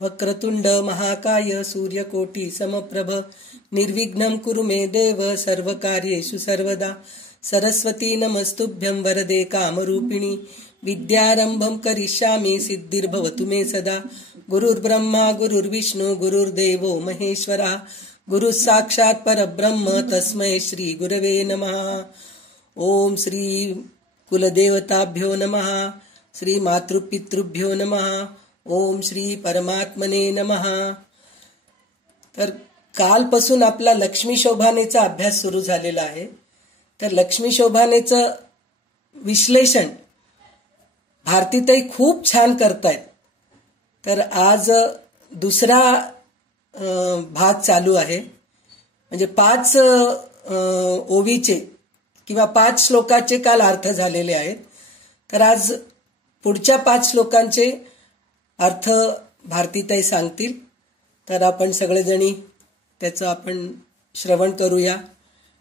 वक्रतुंड महाकाय सूर्यकोटी समप्रभ निर्विघ्नं कुरु मे देव सर्वकार्येषु सर्वदा सरस्वती नमस्तुभ्यं वरदे कामरूपिणी विद्यारंभं करिष्यामि सिद्धिर्भवतु मे सदा गुरुर्ब्रह्मा गुरुर्विष्णू गुरुर्देवो महेश्वरा गुरु साक्षात् परब्रह्म तस्मै श्री गुरवे नमः. ओम श्री कुलदेवताभ्यो नमः. श्री मातृपितृभ्यो नमः. ओम श्री परमात्मने नमः. तर कालपासून आपला लक्ष्मी शोभानेचा अभ्यास सुरू झालेला आहे. तर लक्ष्मी शोभानेचं विश्लेषण भारतीताई खूप छान करतायत. तर आज दुसरा भाग चालू आहे. म्हणजे 5 ओवीचे किंवा 5 श्लोकाचे काल अर्थ झालेले आहेत. तर आज पुढच्या 5 श्लोकांचे अर्थ भारतीताई सांगतील. तर आपण सगळेजणी त्याचं आपण श्रवण करूया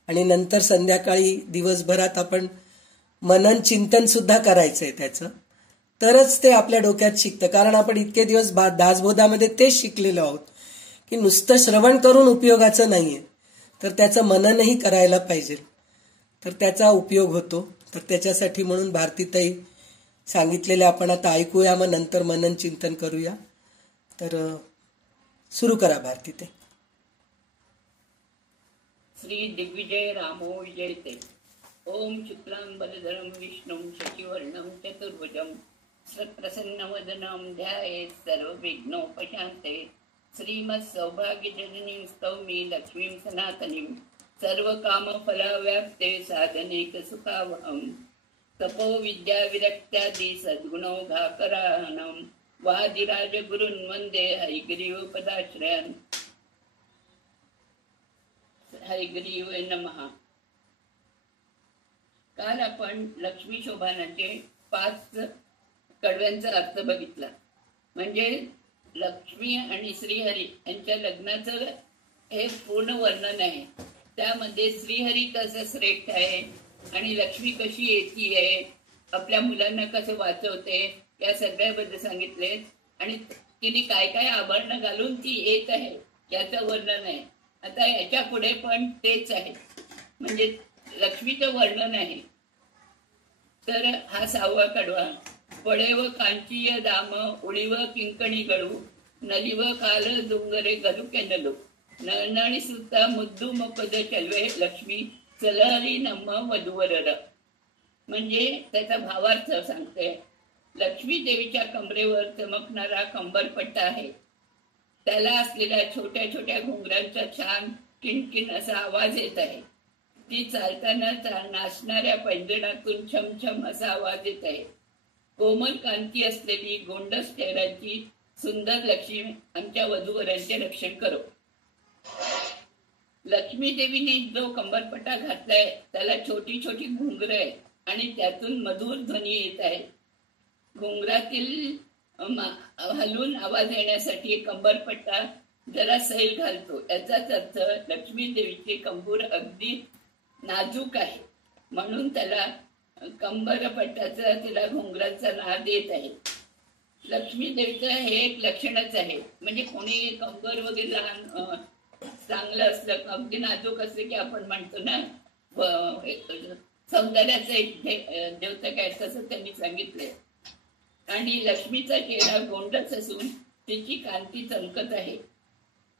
आणि नंतर संध्याकाळी दिवसभरात आपण मनन चिंतन सुद्धा करायचंय त्याचं. तरच ते आपल्या डोक्यात शिकतं. कारण आपण इतके दिवस दासबोधामध्ये तेच शिकलेलो आहोत की नुसतं श्रवण करून उपयोगाचं नाहीये, तर त्याचं मननही करायला पाहिजे, तर त्याचा उपयोग होतो. तर त्याच्यासाठी म्हणून भारतीताई सांगितलेले आपण आता ऐकूया, मग नंतर मनन चिंतन करूया. तर सुरू करा भारतीताई. श्री दिग्विजय रामो विजयते. ओम शुक्लांबरधरं विष्णुं शशिवर्णं चतुर्भुजं प्रसन्नवदनं ध्यायेत् सर्वविघ्नोपशान्ते. श्रीमत्सौभाग्यजननीं स्तौमि लक्ष्मीं सनातनीं सर्वकामफलव्याप्ते साधनैकसुखावहं. तपो विद्या विरक्त्यादि सद्गुणौघाकरानं वादिराजगुरून् वन्दे हयग्रीवपदाश्रयान्. हयग्रीव नमः. काल आपण लक्ष्मी शोभानाचे 5 कडव्यांचा अर्थ बघितला. म्हणजे लक्ष्मी आणि श्रीहरी यांच्या लग्नाचं हे पूर्ण वर्णन आहे. त्यामध्ये श्रीहरी कसं श्रेष्ठ आहे आणि लक्ष्मी कशी येती आहे, आपल्या मुलांना कसं वाचवते, या सगळ्याबद्दल सांगितले. आणि तिने काय काय आभरणं घालून ती येत आहे याचं वर्णन आहे. आता याच्या पुढे पण तेच आहे, म्हणजे लक्ष्मीचं वर्णन आहे. तर हा 6वा कडवा. पडेव कांचीय दाम उळीव किंकणी गळू नलिव काल डोंगरे गरु केनलो नळनळी सुद्धा मुद्दू मपद चलवे लक्ष्मी चलहरी नम्म वधूवरर. म्हणजे त्याचा भावार्थ सांगते. लक्ष्मी देवीच्या कमरेवर चमकणारा कंबरपट्टा आहे. त्याला असलेल्या छोट्या छोट्या घुंगरांचा छान किणकिण असा आवाज येत आहे. ती चालताना नाचणाऱ्या पैंजणातून छमछम असा आवाज येत आहे. कोमल कांती असलेली गोंडस चेहऱ्याची सुंदर लक्ष्मी आमच्या वधूवरांचे रक्षण करो. लक्ष्मी देवीने जो कंबरपट्टा घातलाय त्याला छोटी छोटी घुंगर आहे आणि त्यातून मधुर ध्वनी येत आहे. घुंगरातील हलून आवाज येण्यासाठी कंबरपट्टा जरा सैल घालतो. याचाच अर्थ लक्ष्मी देवीचे कंबूर अगदी नाजूक आहे, म्हणून त्याला कंबरपट्टाचा तिला घुंगराचा नाद येत आहे. लक्ष्मी देवीचं हे एक लक्षणच आहे. म्हणजे कोणी कंबर वगैरे लहान चांगलं असलं, अगदी नाजूक असलं की आपण म्हणतो ना सौंदर्याचं एक द्योतक आहे, तसं त्यांनी सांगितलंय. आणि लक्ष्मीचा चेहरा गोंडस असून तिची कांती चमकत आहे.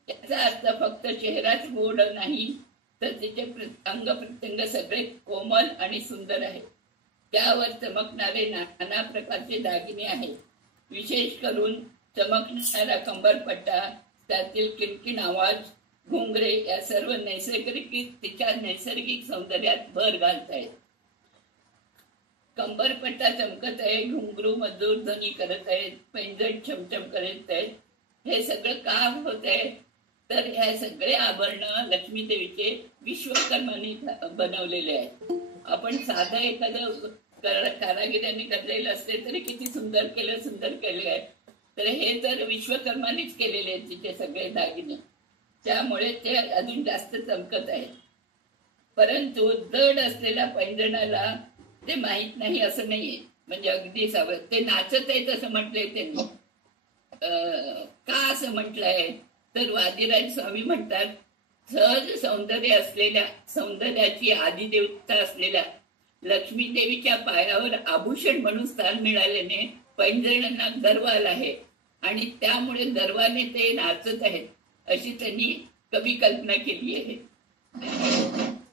याचा अर्थ फक्त चेहराच गोड नाही, तर तिचे अंग प्रत्यंग सगळे कोमल आणि सुंदर आहे. त्यावर चमकणारे नाना प्रकारचे दागिने आहेत. विशेष करून चमकणारा कंबरपट्टा, त्यातील किणकिण आवाज, घुंगरे या सर्व तिच्या नैसर्गिक सौंदर्यात भर घालत आहेत. कंबरपट्टा चमकत आहे, घुंगरू मधुर ध्वनी करत आहेत, पैंजण छमछम करत आहेत. हे सगळं का होत आहे, तर ह्या सगळे आभरण लक्ष्मी देवीचे विश्वकर्माने बनवलेले आहेत. आपण साधं एखादं कारागिरांनी करलेलं असते तरी किती सुंदर केले आहे. तर हे तर विश्वकर्मानेच केलेले आहेत तिचे सगळे दागिने. त्यामुळे ते अजून जास्त चमकत आहेत. परंतु जड असलेल्या पैंजणाला ते माहीत नाही असं नाहीये. म्हणजे अगदी सावध ते नाचत आहे तसं म्हटलंय त्यांनी. का असं म्हटलंय तर वादिराज स्वामी म्हणतात, सहज सौंदर्य असलेल्या, सौंदर्याची आदिदेवता असलेल्या लक्ष्मी देवीच्या पायावर आभूषण म्हणून स्थान मिळाल्याने पैंजणांना गर्व आला आहे आणि त्यामुळे गर्वाने ते नाचत आहेत, अशी त्यांनी कवी कल्पना केली आहे.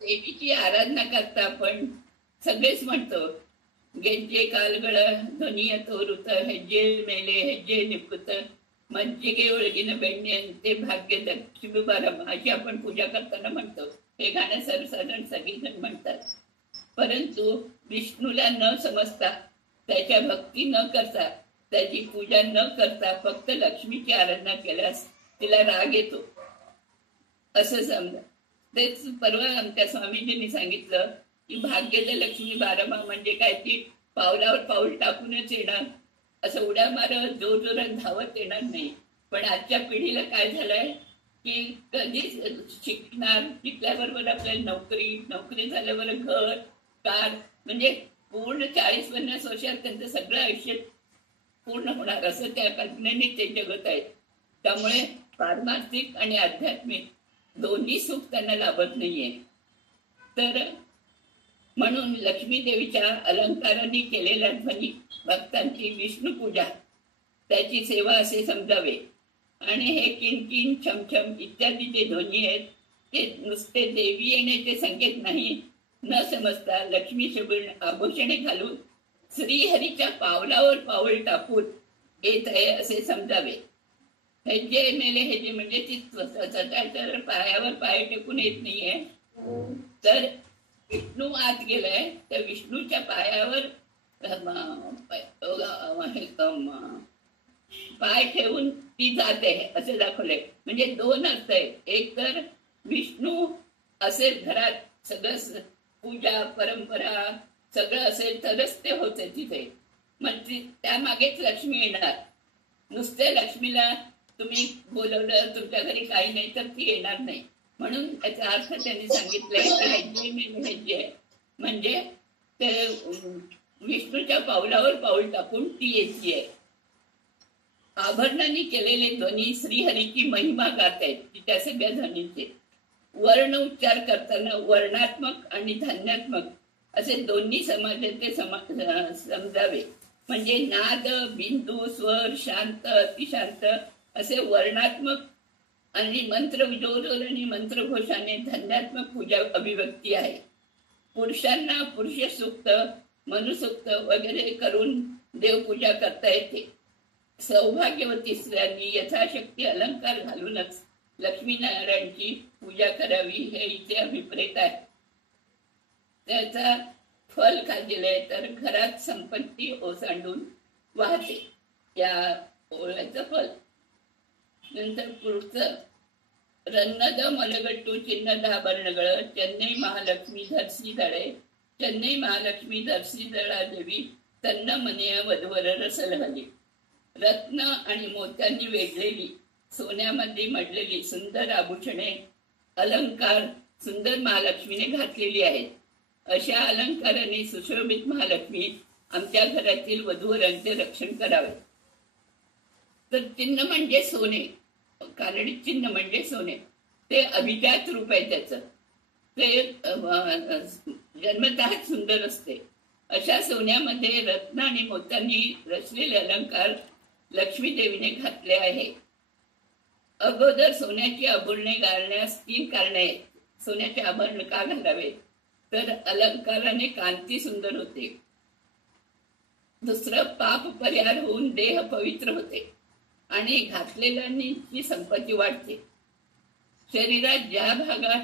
देवीची आराधना करता आपण सगळेच म्हणतो, गेंजे कालगळ ध्वनी तो ऋत, हेज्जे मेले हेज्जे निपुत, मज्जिगे ओळगीनं बेंडे ते भाग्य लक्ष्मी बारम, अशी आपण पूजा करताना म्हणतो. हे गाणं सर्वसाधारण सगळेजण म्हणतात. परंतु विष्णूला न समजता, त्याच्या भक्ती न करता, त्याची पूजा न करता फक्त लक्ष्मीची आराधना केल्यास तिला राग येतो असं समजा. तेच परवा आमच्या स्वामीजींनी सांगितलं की भाग्यले लक्ष्मी बारमा म्हणजे काय, ती पावलावर पाऊल टाकूनच येणार, असं उड्या मारत जोर जोरात धावत येणार नाही. पण आजच्या पिढीला काय झालंय की कधी शिकणार, शिकल्याबरोबर आपल्याला नोकरी, नोकरी झाल्यावर घर कार, म्हणजे पूर्ण 40-50 वर्षात त्यांचं सगळं आयुष्य पूर्ण होणार असं त्या कल्पनेने ते जगत आहेत. त्यामुळे पारमार्थिक आणि आध्यात्मिक दोन्ही सुख त्यांना लाभत नाहीये. तर म्हणून लक्ष्मी देवीच्या अलंकारांनी केलेल्या ध्वनी भक्तांची विष्णू पूजा, त्याची सेवा असे समजावे. आणि हे किनकिन छमछम इत्यादी जे ध्वनी आहेत ते नुसते देवी येण्याचे संकेत नाही, न समजता लक्ष्मी आभूषणे घालून श्रीहरीच्या पावलावर पाऊल टाकून येत आहे असे समजावे. हेजे मेले हेजे म्हणजे ती स्वतःच्या पायावर पाय टेकून येत नाहीये, तर विष्णू आत गेलाय, त्या विष्णूच्या पायावर पाय ठेवून ती जाते असे दाखवले. म्हणजे दोन अर्थ आहेत. एक तर विष्णू असेल घरात, सगळं पूजा परंपरा सगळं असेल तरच ते होते तिथे, म्हणजे त्यामागेच लक्ष्मी येणार. नुसते लक्ष्मीला तुम्ही बोलवलं, तुमच्या घरी काही नाही तर ती येणार नाही. म्हणून याचा अर्थ त्यांनी सांगितलंय हेज्जे म्हणजे ते विष्णूच्या पावलावर पाऊल टाकून ती येते. आभरणांनी केलेले ध्वनी श्रीहरीची महिमा गात आहेत, त्या सगळ्या ध्वनीचे. वर्ण उच्चार करताना वर्णात्मक आणि धान्यात्मक असे दोन्ही समाजाचे समजावे. म्हणजे नाद, बिंदू, स्वर, शांत, अतिशांत असे वर्णात्मक आणि मंत्र जोर आणि मंत्रघोषाने धन्यात्मक पूजा अभिव्यक्ती आहे. पुरुषांना पुरुष सूक्त, मनुसूक्त वगैरे करून देवपूजा करता येते. सौभाग्यवती स्त्रियांनी यथाशक्ती अलंकार घालूनच लक्ष्मीनारायणची पूजा करावी हे इथे अभिप्रेत आहे. त्याचा फल काय दिलंय तर घरात संपत्ती ओसांडून वाहते, या ओळ्याचं फल. नंतर पुढचं, रन्नद मलगट्टू चिन्नद आभरणगळ, चेन्नई महालक्ष्मी धरसी दळे, चेन्नई महालक्ष्मी धरसी दळा देवी, तन्न मनेय वधवर रसलहली. रत्न आणि मोत्यांनी वेढलेली, सोन्यामध्ये मडलेली सुंदर आभूषणे, अलंकार सुंदर महालक्ष्मीने घातलेली आहेत. अशा अलंकाराने सुशोभित महालक्ष्मी आमच्या घरातील वधूवरांचे रक्षण करावे. तर चिन्ह म्हणजे सोने, कानडी चिन्ह म्हणजे सोने, ते अभिजात रूप आहे त्याचं, ते जन्मतःच सुंदर असते. अशा सोन्यामध्ये रत्न आणि मोत्यांनी रचलेले अलंकार लक्ष्मी देवीने घातले आहे. अगोदर सोन्याची आभरणे घालण्यास 3 कारणे आहेत. सोन्याचे आभरण का घालावे तर अलंकाराने कांती सुंदर होते. दुसरं, पाप परिहार होऊन देह पवित्र होते आणि घातलेल्यांची संपत्ती वाढते. शरीरात ज्या भागात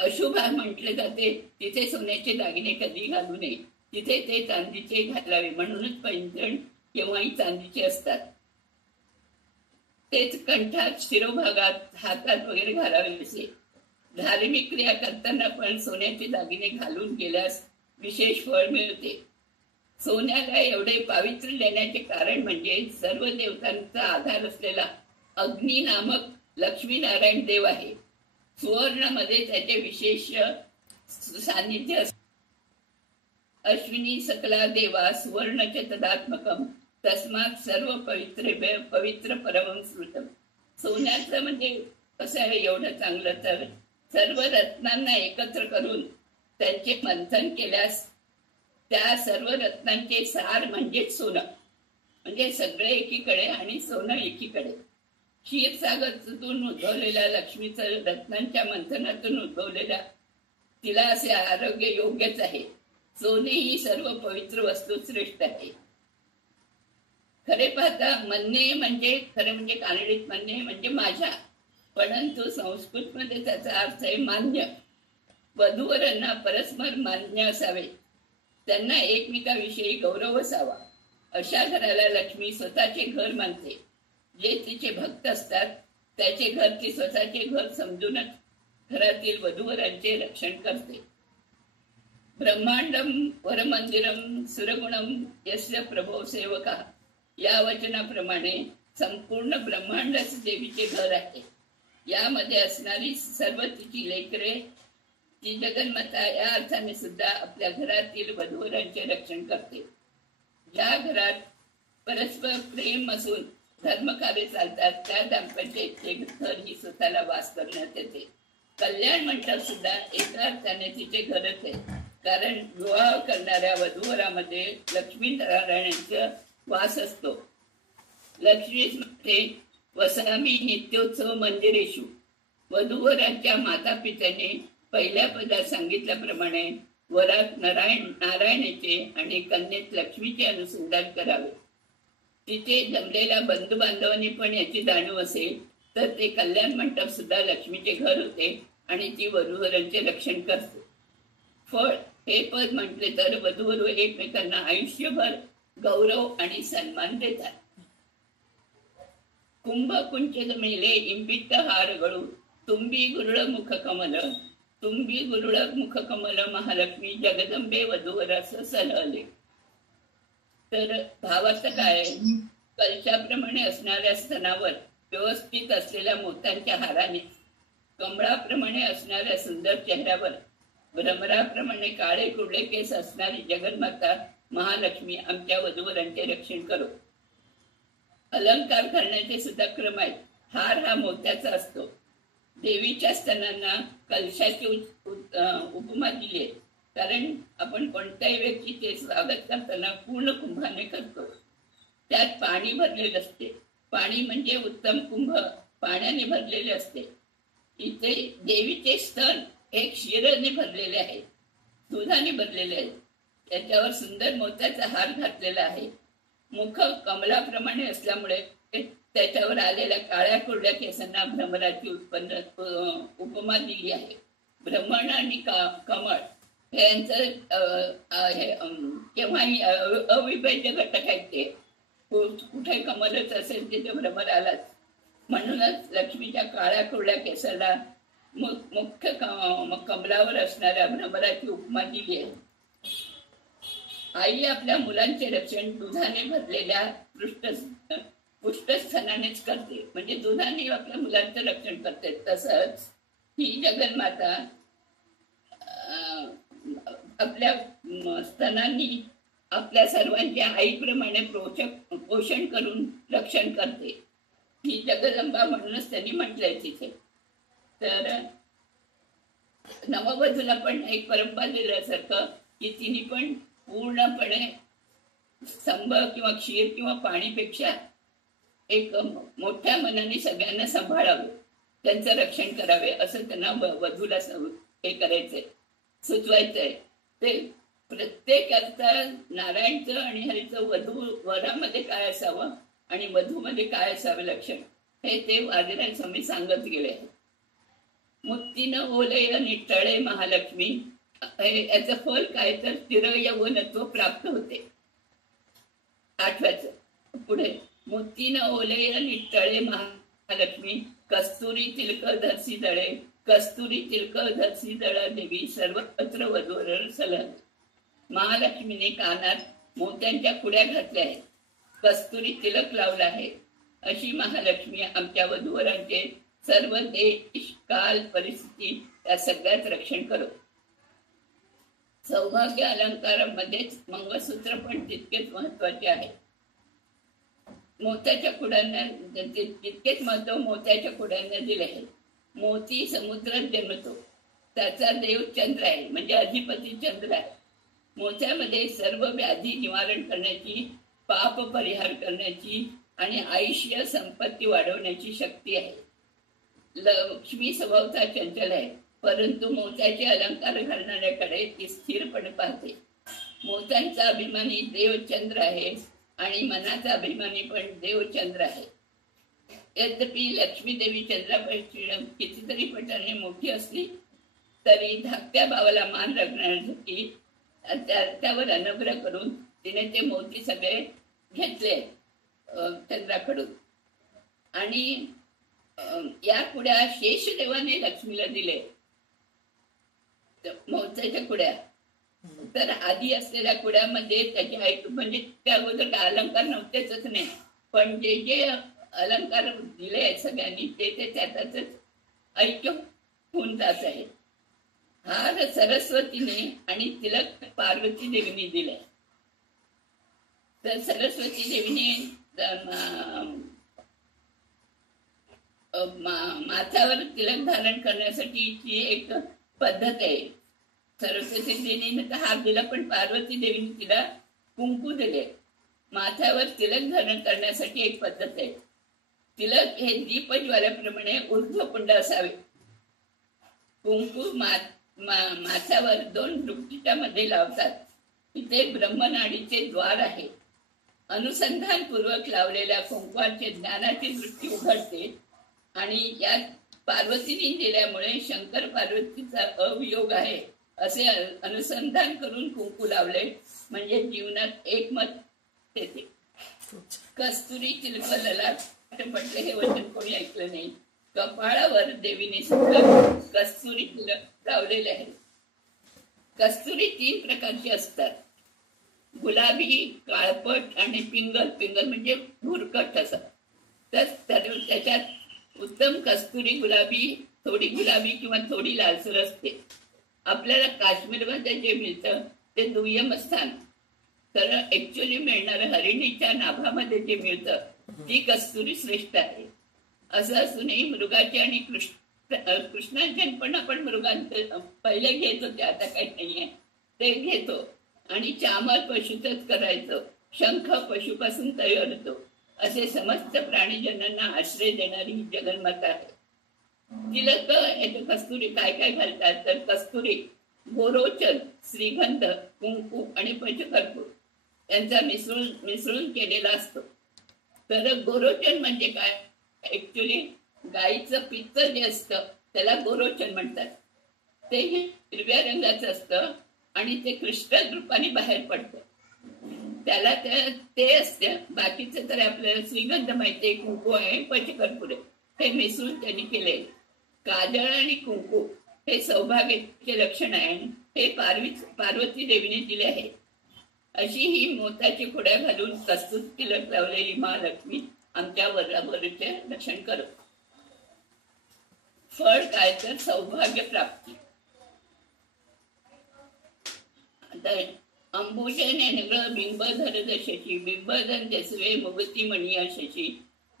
अशुभ म्हटले जाते तिथे सोन्याचे दागिने कधी घालू नये, तिथे ते चांदीचे घालावे. म्हणूनच पैंजण केव्हाही चांदीचे असतात. तेच कंठात, शिरोभागात, हातात वगैरे घालावे असे. धार्मिक क्रिया करताना पण सोन्याचे दागिने घालून गेल्यास विशेष फळ मिळते. सोन्याला एवढे पावित्र्य देण्याचे कारण म्हणजे सर्व देवतांचा आधार असलेला अग्नी नामक लक्ष्मीनारायण देव आहे. सुवर्णामध्ये त्याचे विशेष सान्निध्य असते. अश्विनी सकला देवा सुवर्णच तदात्मकम तस्मात सर्व पवित्र पवित्र परमं स्मृतम. सोन्याचं म्हणजे कसं आहे एवढं चांगलं, तर सर्व रत्नांना एकत्र करून त्यांचे मंथन केल्यास त्या सर्व रत्नांचे सार म्हणजेच सोनं, म्हणजे सगळे एकीकडे आणि सोनं एकीकडे. क्षीरसागरातून उद्भवलेल्या लक्ष्मीचं रत्नांच्या मंथनातून उद्भवलेल्या तिला असे आरोग्य योग्यच आहे. सोने ही सर्व पवित्र वस्तू श्रेष्ठ आहे. खरे पाहता म्हणणे म्हणजे खरे म्हणजे कानडीत म्हणणे म्हणजे माझ्या, परंतु संस्कृत मध्ये त्याचा अर्थ आहे मान्य. वधूवरांना परस्पर मान्य असावे, त्यांना एकमेकाविषयी गौरव असावा. अशा घराला लक्ष्मी स्वतःचे घर मानते. जे तिचे भक्त असतात त्याचे घर ती स्वतःचे घर समजूनच घरातील वधूवरांचे रक्षण करते. ब्रह्मांडम वरमंदिरम सुरगुणम यस्य प्रभो सेवका, या वचनाप्रमाणे संपूर्ण ब्रह्मांडच देवीचे घर आहे. यामध्ये असणारी सर्व तिची लेकरे, ती जगन्माता या अर्थाने सुद्धा आपल्या घरातील वधूवरांचे रक्षण करते. ज्या घरात परस्पर प्रेम असून धर्मकार्य चालतात त्या दाम्पत्याचे घर ही स्वतःला वास करण्यात येते. कल्याण मंडप सुद्धा एका अर्थाने तिचे घरच आहे, कारण विवाह करणाऱ्या वधूवरामध्ये लक्ष्मी नारायणांचा वास असतो. लक्ष्मीमध्ये वसामी नित्योत्सव मंदिरेषु, वधूवरांच्या माता पित्याने पहिल्या पदात सांगितल्याप्रमाणे वरात नारायणाचे आणि कन्येत लक्ष्मीचे अनुसंधान करावे. तिथे जमलेल्या बंधू बांधवांनी पण याची जाणीव असेल तर ते कल्याण मंडप सुद्धा लक्ष्मीचे घर होते आणि ती वधूवरांचे रक्षण करते. फळ हे पद म्हटले तर वधूवरू एकमेकांना आयुष्यभर गौरव आणि सन्मान देतात. कुंभ कुंचित मेले इंबित हार गळू, तुम्बी गुरुळ मुख कमल, तुम्बी गुरुळ मुख कमल महालक्ष्मी जगदंबे वधूवरास सलहले. तर भावार्थ काय, कलशाप्रमाणे असणाऱ्या स्तनावर व्यवस्थित असलेल्या मोत्यांच्या हाराने, कमळाप्रमाणे असणाऱ्या सुंदर चेहऱ्यावर भ्रमराप्रमाणे काळे कुरळे केस असणारी जगन्माता महालक्ष्मी आमच्या वधूवरांचे रक्षण करो. अलंकार करण्याचे सुद्धा क्रम आहेत. हार हा मोत्याचा असतो. देवीच्या स्तनांना कलशाची उपमा दिली आहे, कारण आपण कोणत्याही व्यक्तीचे स्वागत करताना पूर्ण कुंभाने करतो. त्यात पाणी भरलेले असते. पाणी म्हणजे उत्तम कुंभ पाण्याने भरलेले असते. इथे देवीचे स्तन हे क्षीराने भरलेले आहेत, दुधाने भरलेले आहेत. त्याच्यावर सुंदर मोत्याचा हार घातलेला आहे. मुख कमलाप्रमाणे असल्यामुळे त्याच्यावर आलेल्या काळ्या कुरड्या केसांना भ्रमराची उपमा दिली आहे. भ्रमण आणि कमळ हे यांचं केव्हाही अविभेद्य घटक आहेत. ते कुठे कमलच असेल तिथे भ्रमर आलाच. म्हणूनच लक्ष्मीच्या काळ्या कुरड्या केसाला मुख्य कमलावर असणाऱ्या भ्रमराची उपमा दिली आहे. आई आपल्या मुलांचे रक्षण दुधाने भरलेल्या पुष्टस्थानानेच करते, म्हणजे दुधाने आपल्या मुलांचं रक्षण करते. तसंच ही जगन्माता आपल्या स्तनांनी आपल्या सर्वांच्या आईप्रमाणे पोषण करून रक्षण करते. ही जगदंबा म्हणूनच त्यांनी म्हटलंय तिथे. तर नववधूला पण एक परंपरा दिल्यासारखं की तिने पण पूर्णपणे स्तंभ किंवा क्षीर किंवा पाणीपेक्षा एक मोठ्या मनाने सगळ्यांना सांभाळावं, त्यांचं रक्षण करावे असं त्यांना वधूला हे करायचंय, सुचवायचंय. ते प्रत्येक अर्थ नारायणचं आणि हरीचं वरामध्ये काय असावं आणि वधूमध्ये काय असावं लक्षण हे ते वादिराज स्वामी सांगत गेले. मुक्तीनं ओलय निटळे महालक्ष्मी, याचं फल काय तर स्थिर यौवनत्व प्राप्त होते. आठव्याचं पुढे मुक्तीनं ओलय निटळे महालक्ष्मी, कस्तुरी तिलक धरसी दळे, कस्तुरी तिलक धरसी दळ देवी सर्वत्र वधूवर सलह. महालक्ष्मीने कानात मोत्यांच्या कुड्या घातल्या आहेत, कस्तुरी तिलक लावला आहे. अशी महालक्ष्मी आमच्या वधूवरांचे सर्व देश काल परिस्थिती या सगळ्यात रक्षण करो. सौभाग्य अलंकारामध्येच मंगळसूत्र पण तितकेच महत्वाचे आहे. मोत्याच्या कुडांना तितकेच महत्व मोत्याच्या कुडांना दिले आहे. मोती समुद्रात जन्मतो, त्याचा देव चंद्र आहे, म्हणजे अधिपती चंद्र आहे. मोत्यामध्ये सर्व व्याधी निवारण करण्याची, पाप परिहार करण्याची आणि आयुष्य संपत्ती वाढवण्याची शक्ती आहे. लक्ष्मी स्वभावता चंचल आहे, परंतु मोत्याचे अलंकार घालणाऱ्याकडे ती स्थिरपणे पाहते. मोत्यांचा अभिमानी देव चंद्र आहे आणि मनाचा अभिमानी पण देव चंद्र आहे. यद्यपि लक्ष्मी देवी चंद्रापेक्षा कितीतरी पटाने मोठी असली तरी धाकट्या भावाला मान राखण्यासाठी त्यावर अनुग्रह करून तिने ते मोती सगळे घेतले चंद्राकडून. आणि या कुड्या शेषदेवाने लक्ष्मीला दिले, मोत्याच्या कुड्या. तर आधी असलेल्या कुड्यामध्ये त्याचे म्हणजे त्या अगोदर अलंकार नव्हतेच नाही, पण जे जे अलंकार दिले आहेत सगळ्यांनी ते त्यातच ऐक्य होऊन जात आहे. हार सरस्वतीने आणि तिलक पार्वती देवीने दिले. तर सरस्वती देवीने माथ्यावर तिलक धारण करण्यासाठीची एक पद्धत आहे. सरस्वती देवीने तर हार दिला, पण पार्वती देवीने तिला कुंकू दिले. माथ्यावर तिलक धारण करण्यासाठी एक पद्धत आहे. तिलक हे दीपज्वाल्याप्रमाणे ऊर्ध्वपुंड असावे. कुंकू माथ्यावर 2 दुपटीच्या लावतात. इथे ब्रह्मनाडीचे द्वार आहे. अनुसंधानपूर्वक लावलेल्या कुंकवाचे ज्ञानाची दृष्टी उघडते आणि या पार्वतीने दिल्यामुळे शंकर पार्वतीचा अवियोग आहे असे अनुसंधान करून कुंकू लावले, म्हणजे जीवनात एकमत येते. कस्तुरी तिलक ललाट पटले हे वचन कोणी ऐकलं नाही. कपाळावर देवीने सुद्धा कस्तुरी तिलक लावलेले आहे. कस्तुरी 3 प्रकारची असतात, गुलाबी, काळपट आणि पिंगल. पिंगल म्हणजे भुरकट असं. तर त्याच्यात उत्तम कस्तुरी गुलाबी, थोडी गुलाबी किंवा थोडी लालसर असते. आपल्याला काश्मीरमध्ये जे मिळतं ते दुय्यम स्थान. तर ऍक्च्युअली मिळणारं हरिणीच्या नाभामध्ये जे मिळतं ती कस्तुरी श्रेष्ठ आहे. असं असूनही मृगाचे आणि कृष्णाचे पण आपण मृगांचे पहिले घेत होते, आता काही नाहीये ते घेतो. आणि चामर पशुचंच करायचं, शंख पशुपासून तयार होतो. असे समस्त प्राणीजनांना आश्रय देणारी ही जगन्माता आहे. तिलक याचे कस्तुरी काय काय घालतात तर कस्तुरी, गोरोचन, श्रीगंध, कुंकू आणि पंचकर्पूर यांचा मिसळून केलेला असतो. तर गोरोचन म्हणजे काय, ऍक्च्युली गाईचं पित्त जे असतं त्याला गोरोचन म्हणतात. ते हिरव्या रंगाचं असतं आणि ते कृष्ण रूपाने बाहेर पडतं, त्याला ते असते. बाकीचं तर आपल्याला श्रीगंध माहितीये, कुंकू आहे, पंचकर्पूर आहे, हे मिसळून त्यांनी केले. काजळ आणि कुंकू हे सौभाग्याचे लक्षण आहे. हे पार्वती देवीने दिले आहे. अशी ही मोत्याची कुड्या घालून कस्तुरी तिलक लावलेली महालक्ष्मी आमच्या वरावरचे रक्षण करो. फळ काय तर सौभाग्य प्राप्ती. अंबुजने नगळ बिंबधर दशशी, बिंबधन जसवे मुगती मणिया शशी,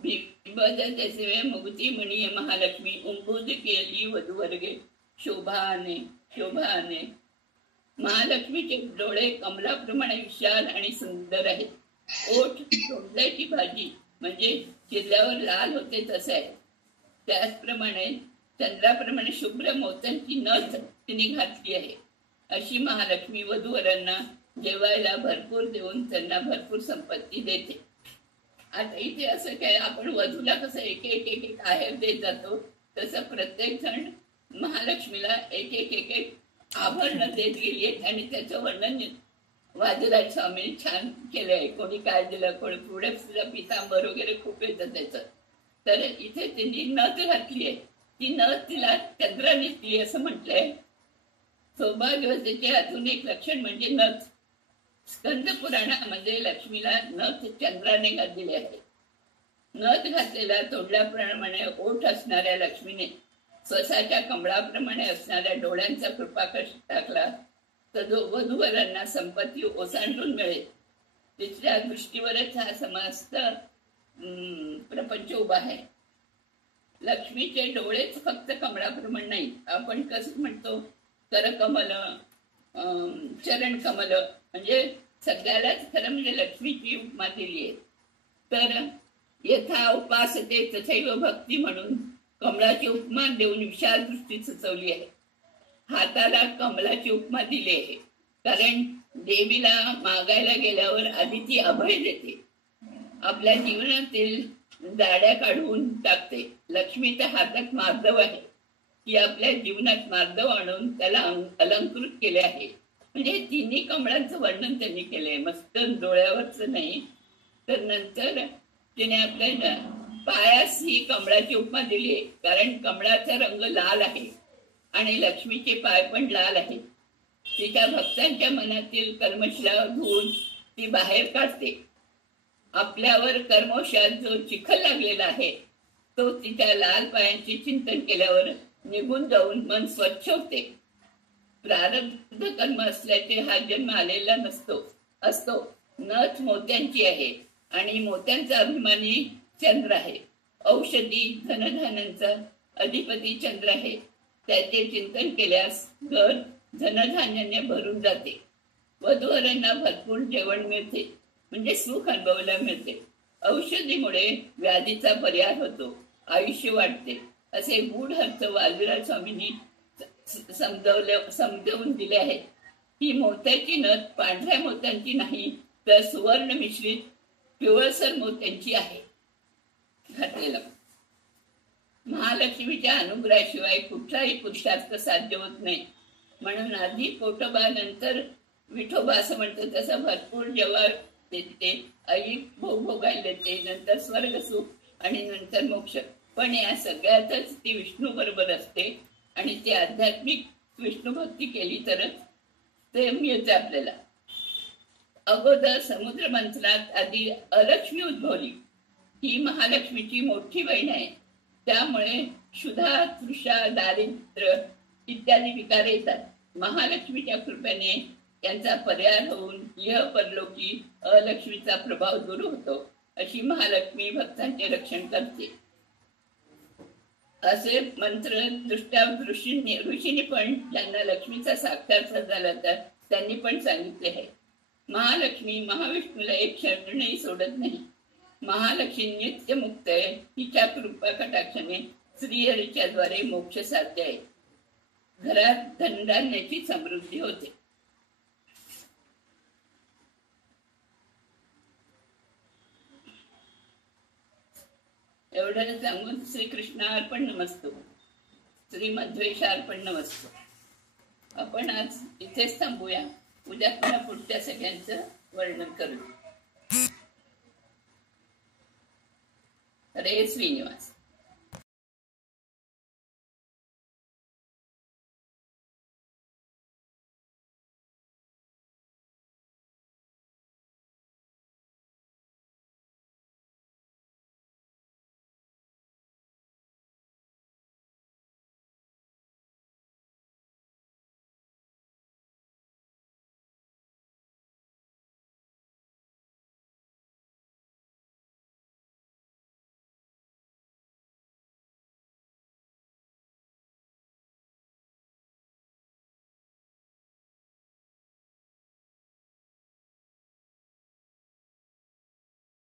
बिंबधन जसवे मुगती मणिय महालक्ष्मी, उंबुज केली वधूवर्गे शोभाने शोभाने. महालक्ष्मीचे डोळे कमलाप्रमाणे विशाल आणि सुंदर आहेत. ओठ तोंडल्याची भाजी म्हणजे चिरल्यावर लाल होते तसे आहे. त्याचप्रमाणे चंद्राप्रमाणे शुभ्र मोत्यांची नथ तिने घातली आहे. अशी महालक्ष्मी वधूवरांना जेवायला भरपूर देऊन त्यांना भरपूर संपत्ती देते. आता इथे असं काय, आपण वधूला कसं एक एक एक एक आहेर देत जातो तसं प्रत्येक जण महालक्ष्मीला एक एक एक एक आभरण देत गेली आहेत. आणि त्याचं वर्णन वादिराज स्वामींनी छान केलं आहे. कोणी काय दिलं, कोणी पुढे पितांबर वगैरे खूप येतं त्याचं. तर इथे त्यांनी नथ घातली आहे. ती नथ तिला चंद्राने दिली असं म्हटलंय. सौभाग्यवतीचे अजून एक लक्षण म्हणजे नथ. स्कंद पुराणामध्ये लक्ष्मीला नथ चंद्राने दिले आहे. नथ घातलेला तोडल्याप्रमाणे ओठ असणाऱ्या लक्ष्मीने स्वसाच्या कमळाप्रमाणे असणाऱ्या डोळ्यांचा कृपाकष टाकला तर वधूवरांना संपत्ती ओसांडून मिळेल. तिसऱ्या दृष्टीवरच हा समस्त प्रपंच उभा आहे. लक्ष्मीचे डोळेच फक्त कमळाप्रमाणे नाही, आपण कसं म्हणतो करकमल, चरण कमल, म्हणजे सगळ्यालाच खरं म्हणजे लक्ष्मीची उपमा दिली आहे. तर यथा उपासते तथैव भक्ती म्हणून कमळाची उपमा देऊन विशाल दृष्टी सुचवली आहे. हाताला कमलाची उपमा दिली आहे, कारण देवीला मागायला गेल्यावर आधी ती अभय देते, आपल्या जीवनातील दाड्या काढून टाकते. लक्ष्मीच्या हातात मार्दव आहे, ती आपल्या जीवनात मार्दव आणून त्याला अलंकृत केले आहे. म्हणजे तिन्ही कमळांचं वर्णन त्यांनी केलंय, मस्त डोळ्यावरच नाही. तर नंतर तिने आपल्या पायास ही कमळाची उपमा दिली, कारण कमळाचा रंग लाल आहे आणि लक्ष्मीचे पाय पण लाल आहे. तिच्या भक्तांच्या मनातील कल्मशला धुवून ती बाहेर काढते. आपल्यावर कर्मोशात जो चिखल लागलेला आहे तो तिच्या लाल पायांचे चिंतन केल्यावर निघून जाऊन मन स्वच्छ होते. प्रारब्ध कर्म असल्याचे हा जन्म आलेला असतो. नथ मोत्यांची आहे आणि मोत्यांचा अभिमानी चंद्र आहे. औषधी धनधान्यांचा अधिपती चंद्र आहे. त्याचे चिंतन केल्यास घर धनधान्याने भरून जाते. वधूवरांना भरपूर जेवण मिळते, म्हणजे सुख अनुभवायला मिळते. औषधीमुळे व्याधीचा पर्याय होतो, आयुष्य वाढते, असे गूढ अर्थ वालवीराज स्वामींनी समजावून दिले आहे. ही मोत्याची नथ पांढऱ्या मोत्यांची नाही, तर सुवर्ण मिश्रित पिवळसर मोत्यांची आहे घातलेला. महालक्ष्मीच्या अनुग्रहाशिवाय कुठलाही पुरुषार्थ साध्य होत नाही. म्हणून आधी पोटोबा नंतर विठोबा असं म्हणतो. तसं भरपूर जेव्हा देते, आई भोगायला देते, नंतर स्वर्ग सुख आणि नंतर मोक्ष. पण या सगळ्यातच ती विष्णू बरोबर असते आणि ती आध्यात्मिक विष्णू भक्ती केली तरच ते मिळते आपल्याला. अगोदर समुद्र मंथनात आधी अलक्ष्मी उद्भवली. ही महालक्ष्मीची मोठी बहीण आहे. त्यामुळे क्षुधा, तृषा, दारिद्र्य इत्यादी विकार येतात. महालक्ष्मीच्या कृपेने यांचा परिहार होऊन यह परलोकी अलक्ष्मीचा प्रभाव दूर होतो. अशी महालक्ष्मी भक्तांचे रक्षण करते. असे मंत्र दृष्ट्या ऋषींनी पण ज्यांना लक्ष्मीचा साक्षात्कार झाला तर त्यांनी पण सांगितले आहे. महालक्ष्मी महाविष्णूला एक क्षणही सोडत नाही. महालक्ष्मी नित्य मुक्त आहे. तिच्या कृपा कटाक्षाने श्रीहरीच्या द्वारे मोक्ष साध्य आहे. घरात धनधान्याची समृद्धी होते. एवढं सांगून श्रीकृष्ण अर्पण नमस्तु, श्री मध्वेश अर्पण नमस्तु. आपण आज इथेच थांबूया. उद्या पुन्हा पुढच्या सगळ्यांचं वर्णन करू. हरे श्रीनिवास.